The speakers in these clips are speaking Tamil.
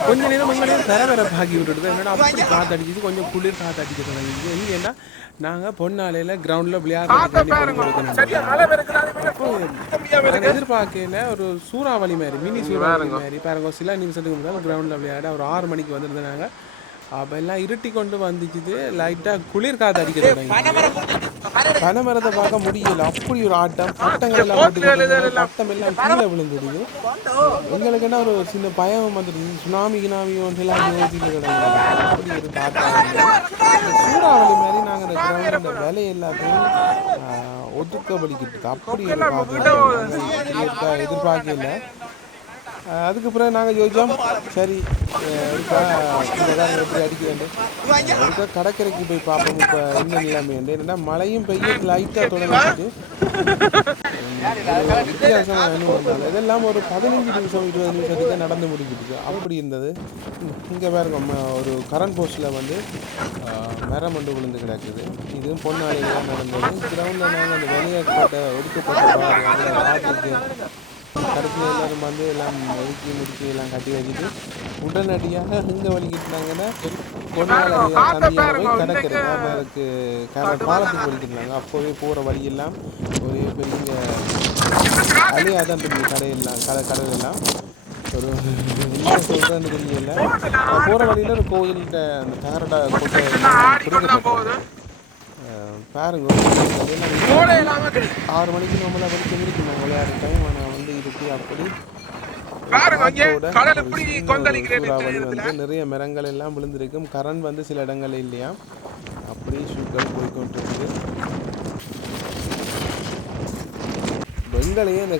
கொஞ்ச நேரம் கொஞ்ச நேரம் பெற பெற பாக்கி விட்டுட்டு என்னடா அப்படி காத்து அடிக்குது? கொஞ்சம் குளிர் காத்து அடிக்க தொடங்கிடுது. எங்கன்னா நாங்கள் பொன்னாலையில் கிரவுண்டில் விளையாடுறதுக்கு நாங்கள் எதிர்பார்க்கல ஒரு சூறாவளி மாதிரி மினி சூறாவளி மாதிரி. பாருங்க சில நிமிஷத்துக்கு முன்னாடி கிரவுண்டில் விளையாட ஒரு ஆறு மணிக்கு வந்திருந்தாங்க அப்பெல்லாம் இருட்டி கொண்டு வந்துச்சுது. லைட்டாக குளிர் காத்து அடிக்க தொடங்கி பனைமரத்தை பார்க்க முடியல. அப்படி ஒரு ஆட்டம். பட்டங்கள் எல்லாம் பட்டம் எல்லாம் கீழே விழுந்துடுது. எங்களுக்கு என்ன ஒரு சின்ன பயம் வந்துடுது. சுனாமி கினாமி வந்து எல்லாம் யோசிச்சுட்டு கிடந்தாங்க அப்படி ஒரு காட்டம் சூறாவளி மாதிரி நாங்கள் இந்த அந்த விலை எல்லாத்தையும் ஒதுக்க ஒதுக்கபடிக்கிட்டு அப்படி ஒரு எதிர்பார்க்கல அதுக்கு பிறகு நாங்கள் யோசிச்சோம் சரி ஆஹ், இப்ப எப்படி அடிக்கிறது கடற்கரைக்கு போய் பார்ப்போம். இப்போ என்ன நிலைமை என்னென்னா மழையும் பெய்ய லைட்டாக தொடங்கிட்டு வித்தியாசமாக அனுபவம் இதெல்லாம் ஒரு பதினஞ்சு நிமிஷம் இருபது நிமிஷத்துக்கு நடந்து முடிஞ்சிருக்கு அப்படி இருந்தது. இங்கே பாருங்க ஒரு கரண்ட் போஸ்ட்டில் வந்து ஆஹ், மரம் விழுந்து கிடக்குது. இதுவும் பொன்னாளியில் நடந்தது. கிரவுண்டில் நாங்கள் அந்த வெளியேற்கப்பட்ட ஒதுக்கப்பட்ட கடைசியில் எல்லாரும் வந்து எல்லாம் ஒதுக்கி முடிச்சு எல்லாம் கட்டி வச்சுட்டு உடனடியாக இங்கே வலிக்கிட்டாங்கன்னா பொன்னாள் சந்தியாக போய் கடற்கரை அதுக்கு கர பாலத்துக்கு வலிக்கிட்டாங்க அப்போவே போகிற வழியெல்லாம் ஒரே பெரிய அழியாதான் இருந்தது கடையெல்லாம் கடை கடையெல்லாம். ஒரு என்ன சொல்கிறேன்னு தெரியல. போகிற வழியில் ஒரு கோயில்கிட்ட அந்த தகரடா கொட்டை கொடுக்கப்பட்டது பாருங்க ஆறு மணிக்கு நம்மள வரைக்கும் இருக்கு நாங்கள் விளையாடுற டைம் ஆனால் இருக்கு அப்படி நிறைய மரங்கள் எல்லாம் விழுந்திருக்கும். கரண்ட் வந்து சில இடங்கள்ல இல்லையா? அப்படி ஷூக்கள் போய்கொண்டிருக்கு பெண்களையே இந்த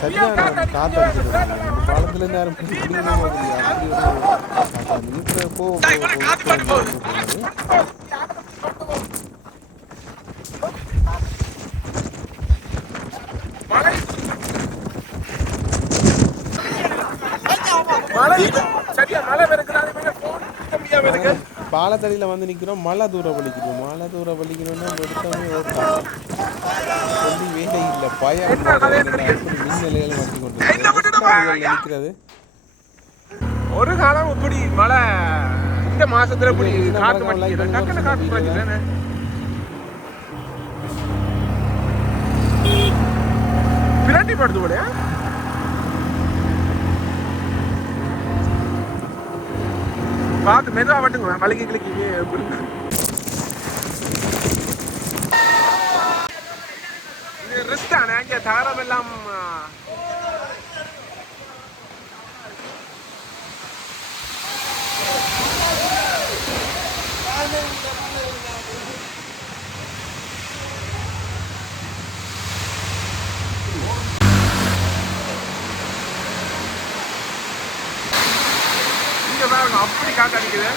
சரியான அடிச்சிட்டு இந்த பாலத்துல இருந்து யாரும் பிடிக்கணும் அப்படி ஒரு போகுது. பாலத்தடியில் வந்து நிற்கிறோம் மழை தூரம் வலிக்கிறோம் மழை தூரம் வலிக்கணும்னா எடுத்தவங்க வேலை இல்லை பயம் அப்படி மின்னலைகள் வந்து கொண்டு நிற்கிறது? ஒரு காலம் இப்படி மழை இந்த மாசத்துல இப்படி காத்து எல்லாம் டக்குனு காத்து மடிக்குது பிரட்டி படுத்து போலையா பார்த்து மெதுவாக வட்டுங்க வலிக்கு கிளிக்கு ரிஸ்க் தானே தகரம் எல்லாம் ஆ, பாருங்க அப்படி காத்து அடிக்குது.